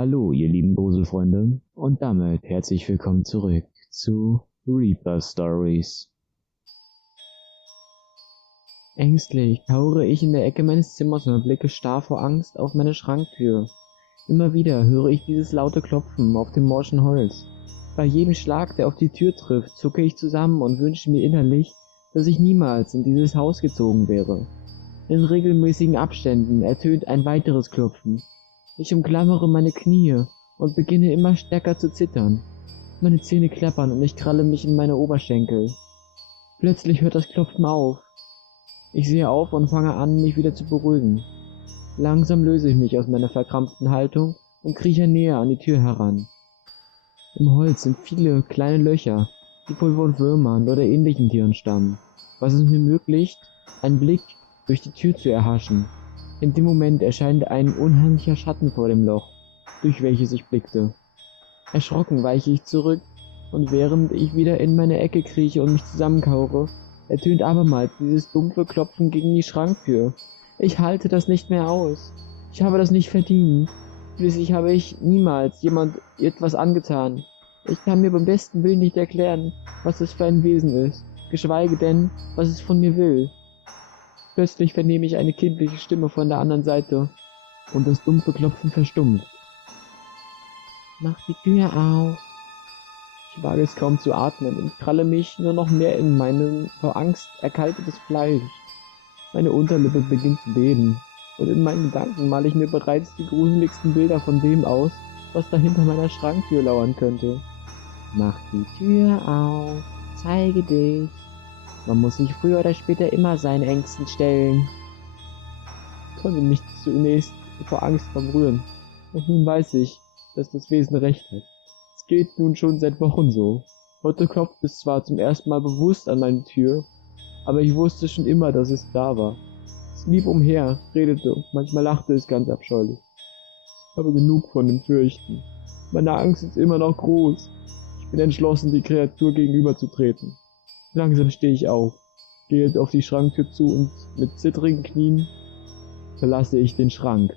Hallo, ihr lieben Gruselfreunde, und damit herzlich willkommen zurück zu Reaper Stories. Ängstlich kauere ich in der Ecke meines Zimmers und blicke starr vor Angst auf meine Schranktür. Immer wieder höre ich dieses laute Klopfen auf dem morschen Holz. Bei jedem Schlag, der auf die Tür trifft, zucke ich zusammen und wünsche mir innerlich, dass ich niemals in dieses Haus gezogen wäre. In regelmäßigen Abständen ertönt ein weiteres Klopfen. Ich umklammere meine Knie und beginne immer stärker zu zittern. Meine Zähne klappern und ich kralle mich in meine Oberschenkel. Plötzlich hört das Klopfen auf. Ich sehe auf und fange an, mich wieder zu beruhigen. Langsam löse ich mich aus meiner verkrampften Haltung und krieche näher an die Tür heran. Im Holz sind viele kleine Löcher, die wohl von Würmern oder ähnlichen Tieren stammen, was es mir ermöglicht, einen Blick durch die Tür zu erhaschen. In dem Moment erscheint ein unheimlicher Schatten vor dem Loch, durch welches ich blickte. Erschrocken weiche ich zurück, und während ich wieder in meine Ecke krieche und mich zusammenkauere, ertönt abermals dieses dumpfe Klopfen gegen die Schranktür. Ich halte das nicht mehr aus. Ich habe das nicht verdient. Schließlich habe ich niemals jemand etwas angetan. Ich kann mir beim besten Willen nicht erklären, was es für ein Wesen ist, geschweige denn, was es von mir will. Plötzlich vernehme ich eine kindliche Stimme von der anderen Seite, und das dumpfe Klopfen verstummt. Mach die Tür auf. Ich wage es kaum zu atmen und kralle mich nur noch mehr in mein vor Angst erkaltetes Fleisch. Meine Unterlippe beginnt zu beben, und in meinen Gedanken male ich mir bereits die gruseligsten Bilder von dem aus, was da hinter meiner Schranktür lauern könnte. Mach die Tür auf, zeige dich. Man muss sich früher oder später immer seinen Ängsten stellen. Ich konnte mich zunächst vor Angst verbrühen, und nun weiß ich, dass das Wesen recht hat. Es geht nun schon seit Wochen so. Heute klopft es zwar zum ersten Mal bewusst an meine Tür, aber ich wusste schon immer, dass es da war. Es lief umher, redete und manchmal lachte es ganz abscheulich. Ich habe genug von dem Fürchten. Meine Angst ist immer noch groß. Ich bin entschlossen, die Kreatur gegenüberzutreten. Langsam stehe ich auf, gehe auf die Schranktür zu und mit zittrigen Knien verlasse ich den Schrank.